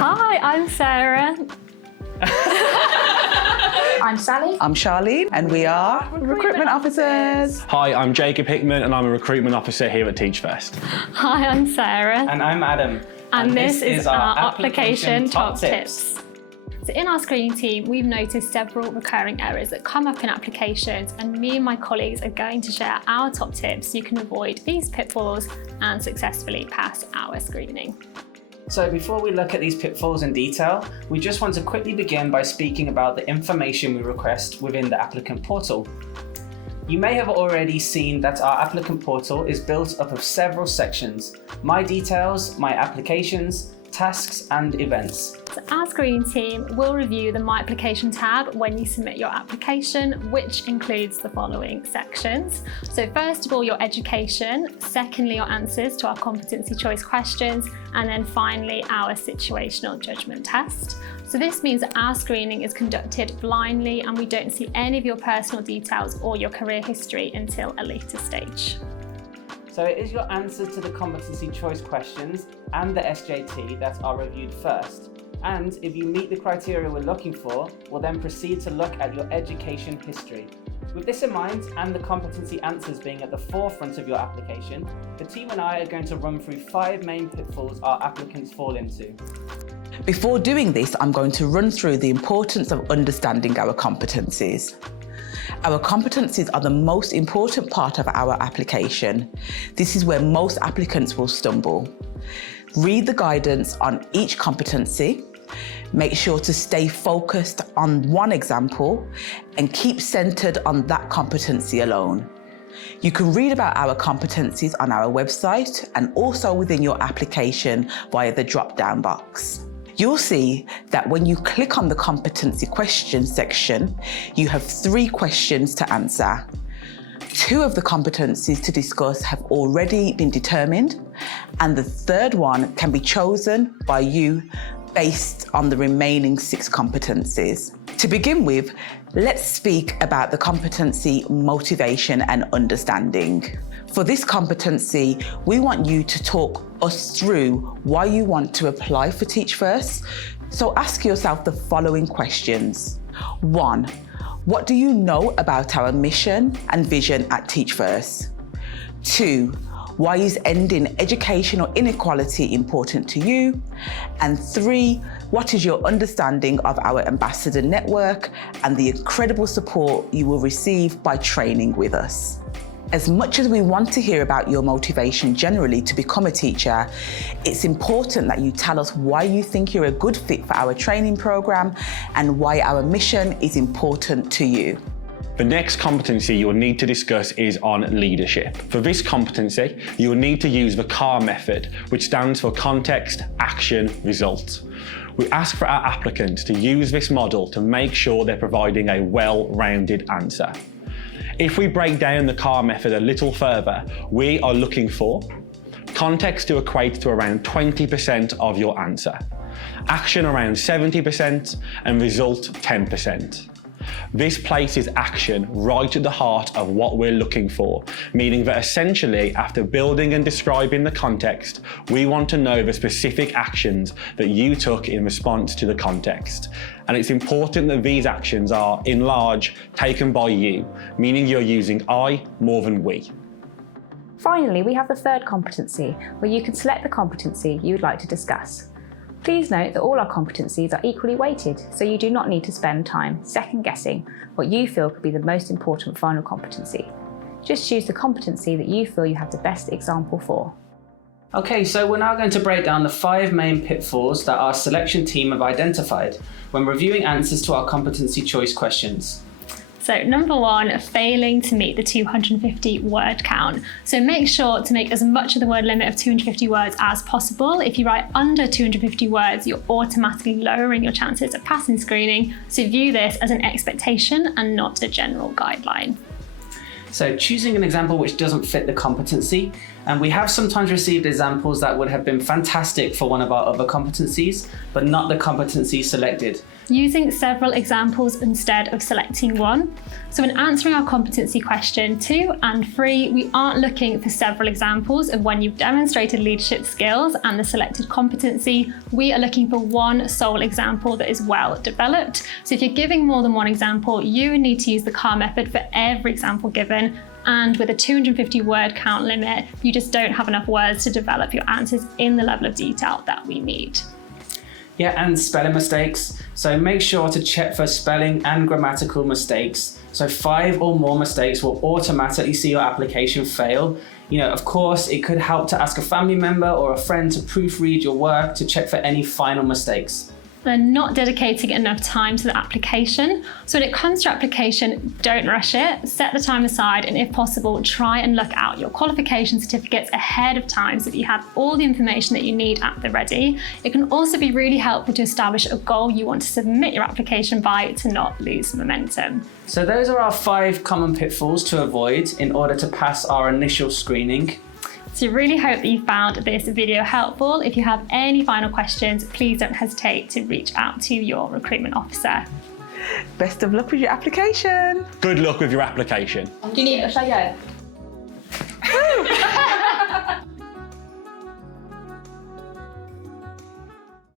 Hi, I'm Sarah. I'm Sally. I'm Charlene, and we are Recruitment Officers. Hi, I'm Jacob Hickman, and I'm a Recruitment Officer here at Teach First. Hi, I'm Sarah. And I'm Adam. And this is our application top tips. So in our screening team, we've noticed several recurring errors that come up in applications, and me and my colleagues are going to share our top tips so you can avoid these pitfalls and successfully pass our screening. So before we look at these pitfalls in detail, we just want to quickly begin by speaking about the information we request within the applicant portal. You may have already seen that our applicant portal is built up of several sections: My Details, My Applications, Tasks and Events. So our screening team will review the My Application tab when you submit your application, which includes the following sections. So first of all, your education, secondly, your answers to our competency choice questions, and then finally, our situational judgment test. So this means that our screening is conducted blindly and we don't see any of your personal details or your career history until a later stage. So it is your answers to the competency choice questions and the SJT that are reviewed first. And if you meet the criteria we're looking for, we'll then proceed to look at your education history. With this in mind, and the competency answers being at the forefront of your application, the team and I are going to run through 5 main pitfalls our applicants fall into. Before doing this, I'm going to run through the importance of understanding our competencies. Our competencies are the most important part of our application. This is where most applicants will stumble. Read the guidance on each competency. Make sure to stay focused on one example and keep centered on that competency alone. You can read about our competencies on our website and also within your application via the drop-down box. You'll see that when you click on the competency questions section, you have 3 questions to answer. 2 of the competencies to discuss have already been determined, and the 3rd one can be chosen by you based on the remaining 6 competencies. To begin with, let's speak about the competency motivation and understanding. For this competency, we want you to talk us through why you want to apply for Teach First. So ask yourself the following questions. 1. What do you know about our mission and vision at Teach First? 2. Why is ending educational inequality important to you? And 3, what is your understanding of our ambassador network and the incredible support you will receive by training with us? As much as we want to hear about your motivation generally to become a teacher, it's important that you tell us why you think you're a good fit for our training program and why our mission is important to you. The next competency you'll need to discuss is on leadership. For this competency, you will need to use the CAR method, which stands for context, action, result. We ask for our applicants to use this model to make sure they're providing a well-rounded answer. If we break down the CAR method a little further, we are looking for context to equate to around 20% of your answer, action around 70%, and result 10%. This places action right at the heart of what we're looking for, meaning that essentially, after building and describing the context, we want to know the specific actions that you took in response to the context. And it's important that these actions are, in large, taken by you, meaning you're using I more than we. Finally, we have the 3rd competency, where you can select the competency you would like to discuss. Please note that all our competencies are equally weighted, so you do not need to spend time second-guessing what you feel could be the most important final competency. Just choose the competency that you feel you have the best example for. Okay, so we're now going to break down the 5 main pitfalls that our selection team have identified when reviewing answers to our competency choice questions. So number 1, failing to meet the 250 word count. So make sure to make as much of the word limit of 250 words as possible. If you write under 250 words, you're automatically lowering your chances of passing screening. So view this as an expectation and not a general guideline. So choosing an example which doesn't fit the competency And we have sometimes received examples that would have been fantastic for one of our other competencies, but not the competency selected. Using several examples instead of selecting one. So when answering our competency question 2 and 3, we aren't looking for several examples of when you've demonstrated leadership skills and the selected competency. We are looking for one sole example that is well developed. So if you're giving more than one example, you need to use the CAR method for every example given. And with a 250 word count limit, you just don't have enough words to develop your answers in the level of detail that we need. Yeah, and spelling mistakes. So make sure to check for spelling and grammatical mistakes. So 5 or more mistakes will automatically see your application fail. Of course, it could help to ask a family member or a friend to proofread your work to check for any final mistakes. They're not dedicating enough time to the application. So when it comes to application, don't rush it, set the time aside, and if possible, try and look out your qualification certificates ahead of time so that you have all the information that you need at the ready. It can also be really helpful to establish a goal you want to submit your application by to not lose momentum. So those are our 5 common pitfalls to avoid in order to pass our initial screening. So I really hope that you found this video helpful. If you have any final questions, please don't hesitate to reach out to your recruitment officer. Best of luck with your application. Good luck with your application. Do you need a show?